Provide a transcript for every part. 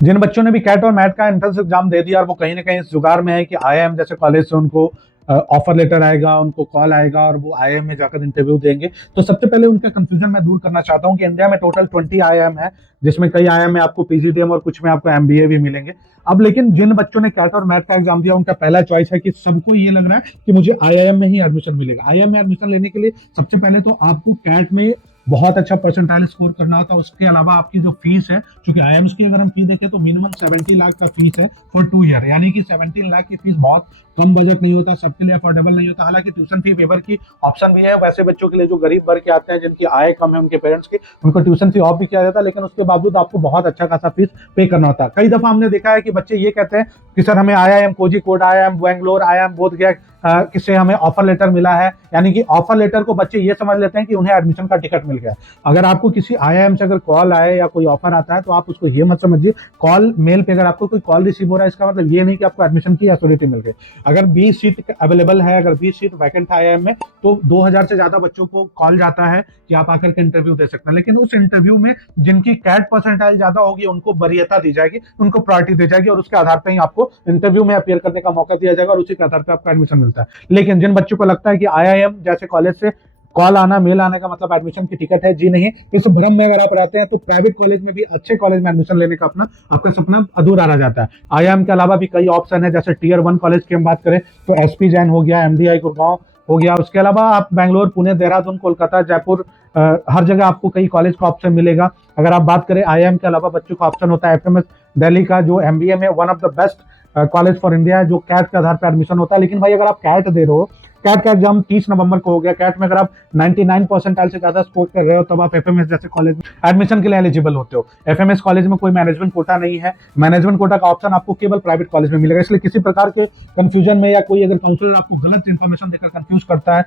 जिन बच्चों ने भी कैट और मैट का एंट्रेंस एग्जाम दे दिया और वो कहीं ना कहीं इस जुगाड़ में है कि आईआईएम जैसे कॉलेज से उनको ऑफर लेटर आएगा, उनको कॉल आएगा और वो आईआईएम में जाकर इंटरव्यू देंगे, तो सबसे पहले उनका कंफ्यूजन मैं दूर करना चाहता हूँ कि इंडिया में टोटल 20 आईआईएम है, जिसमें कई आईआईएम में आपको पीजीडीएम और कुछ में आपको एमबीए भी मिलेंगे। अब लेकिन जिन बच्चों ने कैट और मैट का एग्जाम दिया उनका पहला चॉइस है कि सबको ये लग रहा है कि मुझे आईआईएम में ही एडमिशन मिलेगा। आईआईएम में एडमिशन लेने के लिए सबसे पहले तो आपको कैट में बहुत अच्छा परसेंटाइल स्कोर करना होता है। उसके अलावा आपकी जो फीस है, क्योंकि आईएम्स की अगर हम फीस देखें तो मिनिमम 70 लाख का फीस है फॉर 2 ईयर, यानी कि 17 लाख की फीस बहुत कम बजट नहीं होता, सबके लिए अफोर्डेबल नहीं होता। हालांकि ट्यूशन फी वेवर की ऑप्शन भी है वैसे बच्चों के लिए जो गरीब वर्ग के आते हैं, जिनकी आय कम है, उनके पेरेंट्स की, उनको ट्यूशन फी ऑफ भी किया जाता है, लेकिन उसके बावजूद आपको बहुत अच्छा खासा फीस पे करना होता है। कई दफा हमने देखा है कि बच्चे ये कहते हैं कि सर हमें IIM Kozhikode, IIM Bangalore, IIM Bodhgaya किससे हमें ऑफर लेटर मिला है, यानी कि ऑफर लेटर को बच्चे ये समझ लेते हैं कि उन्हें एडमिशन का टिकट मिल गया। अगर आपको किसी आईआईएम से अगर कॉल आए या कोई ऑफर आता है तो आप उसको ये मत समझिए, कॉल मेल पे अगर आपको कोई कॉल रिसीव हो रहा है इसका मतलब ये नहीं कि आपको एडमिशन की अथॉरिटी मिल गई। अगर 20 सीट अवेलेबल है, अगर 20 सीट वैकेंट है आईआईएम में, तो 2000 से ज्यादा बच्चों को कॉल जाता है कि आप आकर के इंटरव्यू दे सकते हैं। लेकिन उस इंटरव्यू में जिनकी कैट परसेंटाइल ज्यादा होगी उनको वरीयता दी जाएगी, उनको प्रायोरिटी दी जाएगी और उसके आधार पर ही आपको इंटरव्यू में अपियर करने का मौका दिया जाएगा और उसी के आधार पर आपको एडमिशन मिलता है। लेकिन जिन बच्चों को लगता है कि आईआईएम जैसे कॉलेज से कॉल आना, मेल आने का मतलब एडमिशन की टिकट है, जी नहीं। इस भ्रम में अगर आप रहते हैं तो प्राइवेट कॉलेज में भी, अच्छे कॉलेज में एडमिशन लेने का अपना आपका सपना अधूरा रह जाता है। आईआईएम के अलावा भी कई ऑप्शन है, जैसे टियर 1 कॉलेज की हम बात करें तो एसपी जैन हो गया, एमडीआई गुड़गांव हो गया। उसके अलावा आप बैंगलोर, पुणे, देहरादून, कोलकाता, जयपुर, हर जगह आपको कई कॉलेज का ऑप्शन मिलेगा। अगर आप बात करें आईआईएम के अलावा बच्चों का ऑप्शन होता है एफएमएस दिल्ली का, जो एमबीए में one of the best college for India है, जो कैट के आधार पर एडमिशन होता है। लेकिन भाई अगर आप कैट दे रहे हो, कैट का एग्जाम 30 नवंबर को हो गया, कैट में अगर आप 99 परसेंटाइल से ज्यादा स्कोर कर रहे हो तब आप एफएमएस जैसे कॉलेज में एडमिशन के लिए एलिजिबल होते हो। एफएमएस कॉलेज में कोई मैनेजमेंट कोटा नहीं है, मैनेजमेंट कोटा का ऑप्शन आपको केवल प्राइवेट कॉलेज में मिलेगा। इसलिए किसी प्रकार के कंफ्यूजन में या कोई अगर काउंसलर आपको गलत इंफॉर्मेशन देकर कंफ्यूज करता है,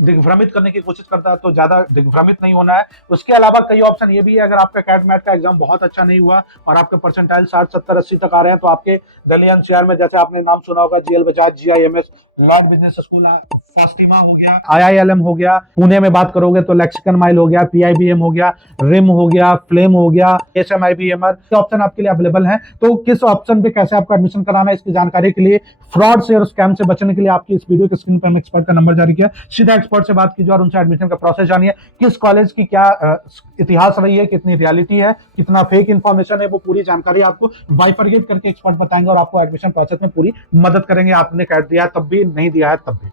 दिग्भ्रमित करने की कोशिश करता है, तो ज्यादा दिग्भ्रमित नहीं होना है। उसके अलावा कई ऑप्शन ये भी है, अगर आपका कैट मैट का एग्जाम बहुत अच्छा नहीं हुआ और आपके परसेंटाइल 60, 70, 80 तक आ रहे हैं तो आपके दिल्ली एनसीआर में, जैसे आपने नाम सुना होगा, GL Bajaj, GIMS, Lord business school, फास्टिमा हो गया, आईआईएलएम हो गया, पुणे में बात करोगे तो लेक्सिकन माइल हो गया, पीआईबीएम हो गया, रिम हो गया, फ्लेम हो गया, एसएमआईबीएमआर, ऑप्शन आपके लिए अवेलेबल है। तो किस ऑप्शन पे कैसे आपको एडमिशन कराना है, इसकी जानकारी के लिए, फ्रॉड से और स्कैम से बचने के लिए आपकी इस वीडियो के स्क्रीन पर हम एक्सपर्ट का नंबर जारी किया, सीधा एक्सपर्ट से बात कीजिए और उनसे एडमिशन का प्रोसेस जानिए। किस कॉलेज की क्या इतिहास रही है, कितनी रियलिटी है, कितना फेक इंफॉर्मेशन है, वो पूरी जानकारी आपको बाइफरगेट करके एक्सपर्ट बताएंगे और आपको एडमिशन प्रोसेस में पूरी मदद करेंगे। आपने कैट दिया है तब भी, नहीं दिया है तब भी।